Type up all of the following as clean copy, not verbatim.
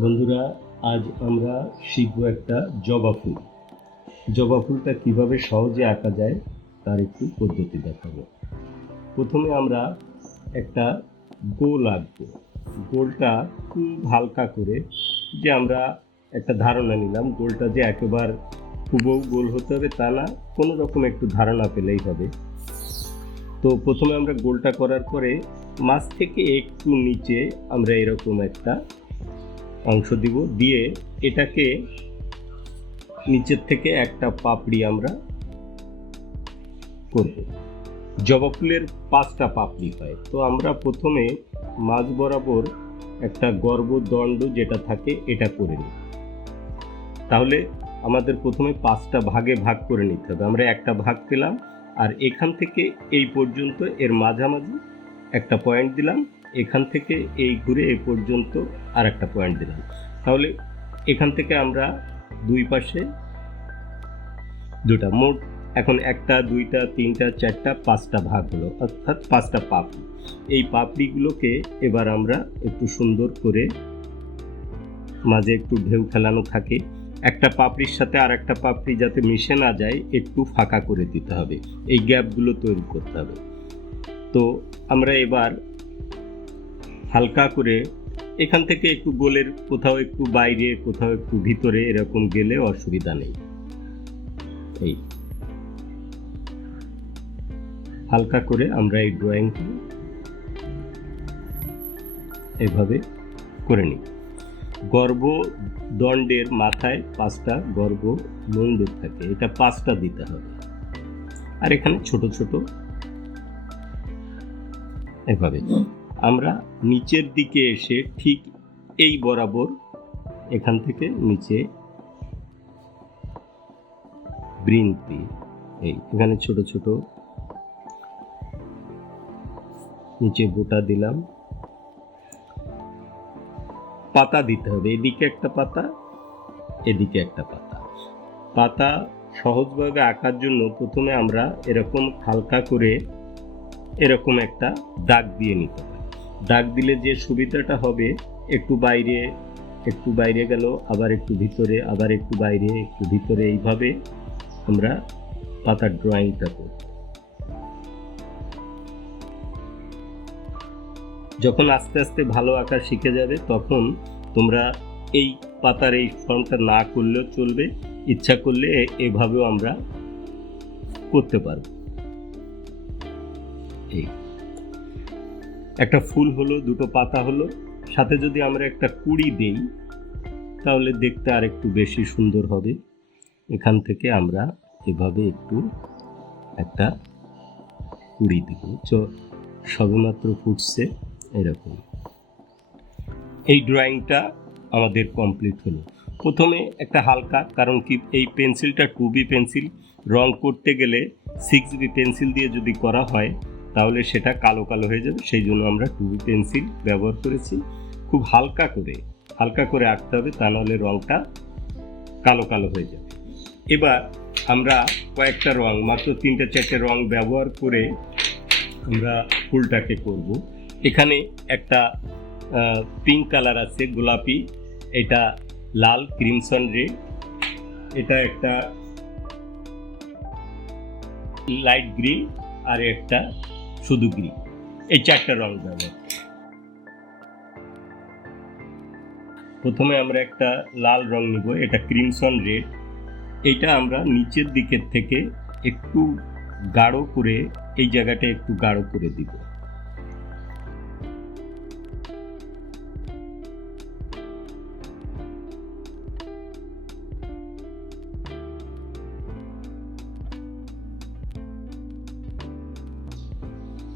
বন্ধুরা, আজ আমরা শিখব একটা জবা ফুল। জবা ফুলটা কিভাবে সহজে আঁকা যায় তার একটু পদ্ধতি দেখাবো। প্রথমে আমরা একটা গোল আঁকবো। গোলটা খুব হালকা করে, যে আমরা একটা ধারণা নিলাম, গোলটা যে একেবারে হুবহু গোল হতে হবে তা না, কোনো রকম একটু ধারণা পেলেই হবে। তো প্রথমে আমরা গোলটা করার পরে মাছ থেকে একটু নিচে আমরা এরকম একটা অংশ দিব, দিয়ে এটাকে নিচের থেকে একটা পাপড়ি আমরা করব। জবা ফুলের 5টা পাপড়ি হয়, তো আমরা প্রথমে মাঝ বরাবর একটা গর্ভদণ্ড যেটা থাকে এটা করে নিই। তাহলে আমাদের প্রথমে 5টা ভাগে ভাগ করে নিতে হবে। আমরা একটা ভাগ পেলাম, আর এখান থেকে এই পর্যন্ত এর মাঝামাঝি একটা পয়েন্ট দিলাম, এখান থেকে এই ঘুরে এই পর্যন্ত আর একটা পয়েন্ট দিলাম। তাহলে এখান থেকে আমরা দুই পাশে দুটা, মোট এখন 1টা 2টা 3টা 4টা 5টা ভাগ হলো, অর্থাৎ 5টা পাপড়ি। এই পাপড়িগুলোকে এবার আমরা একটু সুন্দর করে, মাঝে একটু ঢেউ খেলানো থাকে, একটা পাপড়ির সাথে আর একটা পাপড়ি যাতে মিশে না যায় একটু ফাঁকা করে দিতে হবে, এই গ্যাপগুলো তৈরি করতে হবে। তো আমরা এবার হালকা করে এখান থেকে একটু গোলের কোথাও একটু বাইরে কোথাও একটু ভিতরে এরকম গেলে অসুবিধা নেই। এই হালকা করে আমরা এই ড্রয়িংটা এভাবে করে নিই। গর্ভদণ্ডের মাথায় 5টা গর্ভদণ্ড থাকে, এটা 5টা দিতে হবে। আর এখানে ছোট ছোট এভাবে আমরা নিচের দিকে এসে ঠিক এই বরাবর এখান থেকে নিচে বৃন্তি, এই এখানে ছোট ছোট নিচে বোটা দিলাম। পাতা দিতে হবে, এদিকে একটা পাতা এদিকে একটা পাতা। পাতা সহজভাবে আঁকার জন্য প্রথমে আমরা এরকম হালকা করে এরকম একটা দাগ দিয়ে নিতে হবে। দাগ দিলে যে সুবিধাটা হবে, একটু বাইরে গেল, আবার একটু ভিতরে, আবার একটু বাইরে একটু ভিতরে, এইভাবে আমরা পাতার ড্রয়িংটা করব। যখন আস্তে আস্তে ভালো আঁকা শিখে যাবে, তখন তোমরা এই পাতার এই ফর্মটা না করলেও চলবে, ইচ্ছা করলে এভাবেও আমরা করতে পারব। এই একটা ফুল হলো, দুটো পাতা হলো, সাথে যদি আমরা একটা কুঁড়ি দেই তাহলে দেখতে আর একটু বেশি সুন্দর হবে। এখান থেকে আমরা এভাবে একটু একটা কুঁড়ি দিব, সবেমাত্র ফুটছে এরকম। এই ড্রয়িংটা আমাদের কমপ্লিট হলো। প্রথমে একটা হালকা, কারণ কি এই পেন্সিলটা 2B পেন্সিল, রং করতে গেলে 6B পেন্সিল দিয়ে যদি করা হয় তাহলে সেটা কালো কালো হয়ে যাবে, সেই জন্য আমরা 2B পেন্সিল ব্যবহার করেছি। খুব হালকা করে আঁকতে হবে, তা নাহলে রংটা কালো কালো হয়ে যাবে। এবার আমরা কয়েকটা রং, মাত্র 3টে 4টে রং ব্যবহার করে আমরা ফুলটাকে করব। এখানে একটা পিঙ্ক কালার আছে, গোলাপি, এটা লাল ক্রিমসন রেড, এটা একটা লাইট গ্রিন, আর একটা শুধু গ্রিন। এই 4টা রং ব্যবহার। প্রথমে আমরা একটা লাল রং নিব, এটা ক্রিমসন রেড। এটা আমরা নিচের দিকের থেকে একটু গাঢ় করে, এই জায়গাটা একটু গাঢ় করে দিব।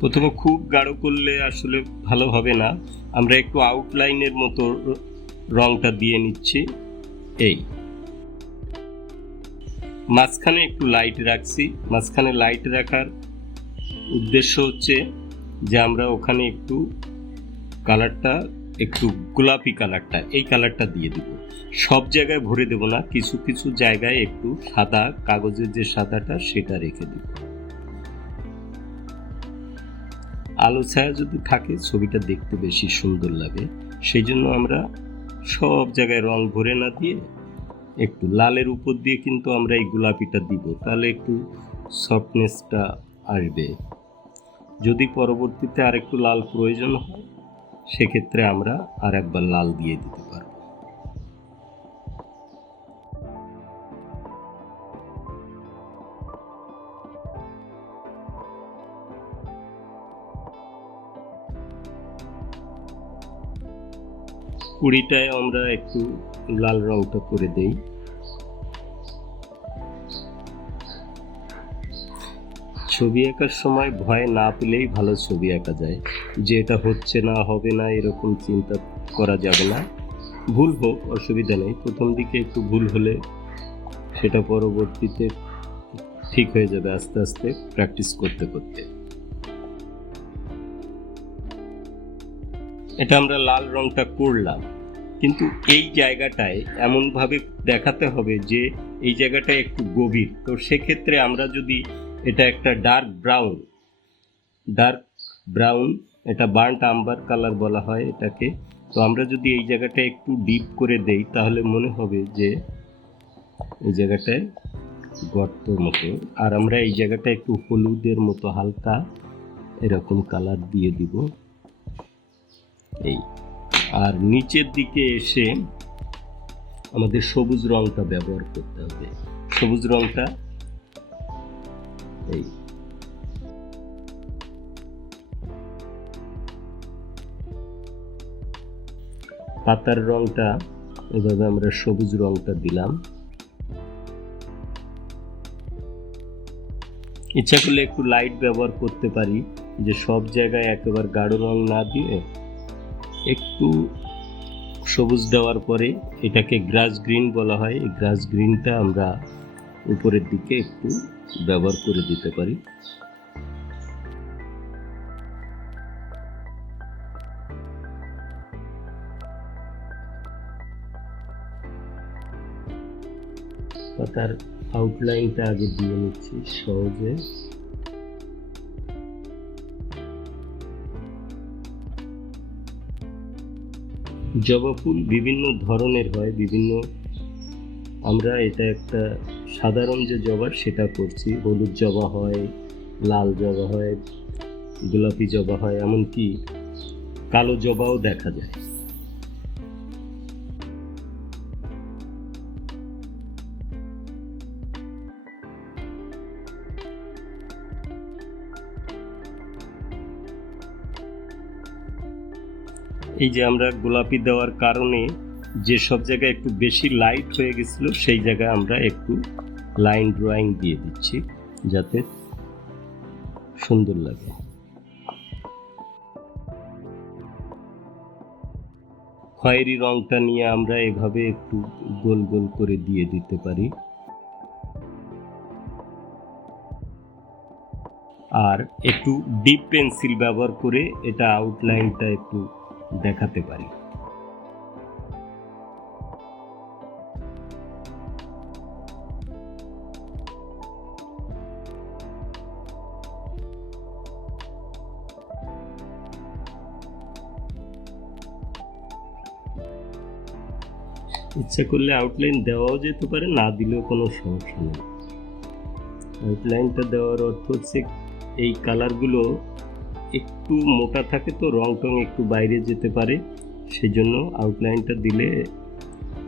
প্রথমে খুব গাঢ় করলে আসলে ভালো হবে না, আমরা একটু আউটলাইনের মতো রংটা দিয়ে নিচ্ছি। এই মাঝখানে একটু লাইট রাখছি। মাঝখানে লাইট রাখার উদ্দেশ্য হচ্ছে যে আমরা ওখানে একটু কালারটা, একটু গোলাপি কালারটা, এই কালারটা দিয়ে দিব। সব জায়গায় ভরে দেব না, কিছু কিছু জায়গায় একটু সাদা, কাগজের যে সাদাটা সেটা রেখে দিব। আলো ছায়া যদি থাকে ছবিটা দেখতে বেশি সুন্দর লাগে, সেই জন্য আমরা সব জায়গায় রং ভরে না দিয়ে একটু লালের উপর দিয়ে কিন্তু আমরা এই গোলাপিটা দিব, তাহলে একটু সফটনেসটা আসবে। যদি পরবর্তীতে আরেকটু লাল প্রয়োজন হয় সেক্ষেত্রে আমরা আর একবার লাল দিয়ে দিতে পারব। কুড়িটায় আমরা একটু লাল রংটা করে দেই। ছবি আঁকার সময় ভয় না পেলেই ভালো ছবি আঁকা যায়, যে এটা হচ্ছে না হবে না এরকম চিন্তা করা যাবে না। ভুল হোক অসুবিধা নেই, প্রথম দিকে একটু ভুল হলে সেটা পরবর্তীতে ঠিক হয়ে যাবে আস্তে আস্তে প্র্যাকটিস করতে করতে। এটা আমরা লাল রংটা করলাম, কিন্তু এই জায়গাটায় এমনভাবে দেখাতে হবে যে এই জায়গাটা একটু গভীর। তো সেক্ষেত্রে আমরা যদি এটা একটা ডার্ক ব্রাউন, এটা বার্ন্ট আম্বার কালার বলা হয় এটাকে, তো আমরা যদি এই জায়গাটা একটু ডিপ করে দেই তাহলে মনে হবে যে এই জায়গাটায় গর্ত মতো, আর আমরা এই জায়গাটা একটু হলুদের মতো হালকা এরকম কালার দিয়ে দিব এই। আর নিচের দিকে এসে আমাদের সবুজ রংটা ব্যবহার করতে হবে। সবুজ রংটা এই, পাতার রংটা এভাবে আমরা সবুজ রংটা দিলাম। ইচ্ছা করলে একটু লাইট ব্যবহার করতে পারি, যে সব জায়গায় একেবারে গাঢ় রং না দিয়ে একটু সবুজ দেওয়ার পরে এটাকে গ্রাস গ্রিন বলা হয়, এই গ্রাস গ্রিনটা আমরা উপরের দিকে একটু ব্যবহার করে দিতে পারি। পাতার আউটলাইনটা আগে দিয়ে নিচ্ছি সহজে। জবা ফুল বিভিন্ন ধরনের হয়, আমরা এটা একটা সাধারণ যে জবা সেটা করছি। হলুদ জবা হয়, লাল জবা হয়, গোলাপি জবা হয়, এমনকি কালো জবাও দেখা যায়। এই যে আমরা গোলাপি দেওয়ার কারণে যে সব জায়গায় একটু বেশি লাইট হয়ে গেছিল সেই জায়গায় আমরা একটু লাইন ড্রয়িং দিয়ে দিচ্ছি যাতে সুন্দর লাগে। খয়েরি রংটা নিয়ে আমরা এভাবে একটু গোল গোল করে দিয়ে দিতে পারি, আর একটু ডিপ পেন্সিল ব্যবহার করে এটা আউটলাইনটা একটু দেখাতে পারি। ইচ্ছা করলে আউটলাইন দেওয়াও যেতে পারে, না দিলেও কোনো সমস্যা নেই। আউটলাইনটা দেওয়ার অর্থ হচ্ছে এই কালারগুলো একটু মোটা থাকে তো রং টং একটু বাইরে যেতে পারে, সেই জন্য আউটলাইনটা দিলে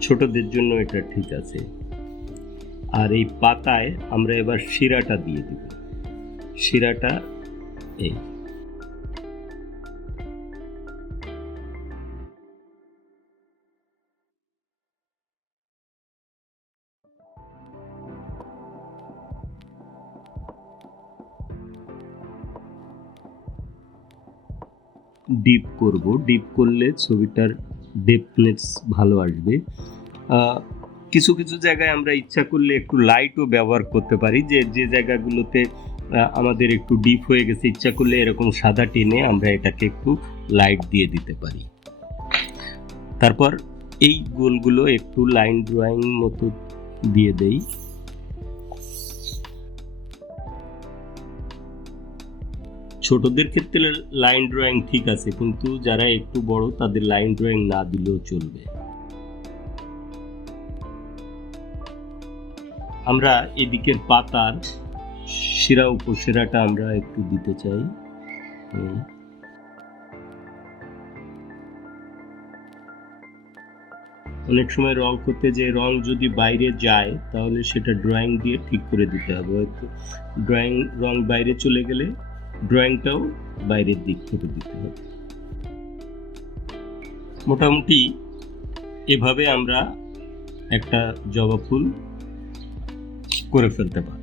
ছোটদের জন্য এটা ঠিক আছে। আর এই পাতায় আমরা এবার শিরাটা দিয়ে দিব। শিরাটা এই, ডিপ করব। ডিপ করলে ছবিটার ডেপথনেস ভালো আসবে। কিছু কিছু জায়গায় আমরা ইচ্ছা করলে একটু লাইটও ব্যবহার করতে পারি, যে যে জায়গাগুলোতে আমাদের একটু ডিপ হয়ে গেছে ইচ্ছা করলে এরকম সাদা টেনে আমরা এটাকে একটু লাইট দিয়ে দিতে পারি। তারপর এই গোলগুলো একটু লাইন ড্রয়িং মতো দিয়ে দেই। ছোটদের ক্ষেত্রে লাইন ড্রয়িং ঠিক আছে, কিন্তু যারা একটু বড় তাদের লাইন ড্রয়িং না দিলেও চলবে। আমরা এদিকের পাতার শিরা উপশিরাটা আমরা একটু দিতে চাই। অনেক সময় রং করতে যে রং যদি বাইরে যায় তাহলে সেটা ড্রয়িং দিয়ে ঠিক করে দিতে হবে। হয়তো রং বাইরে চলে গেলে ড্রয়িংটাও বাইরের দিক থেকে দিতে হবে। মোটামুটি এভাবে আমরা একটা জবা ফুল করে ফেলতে পারি।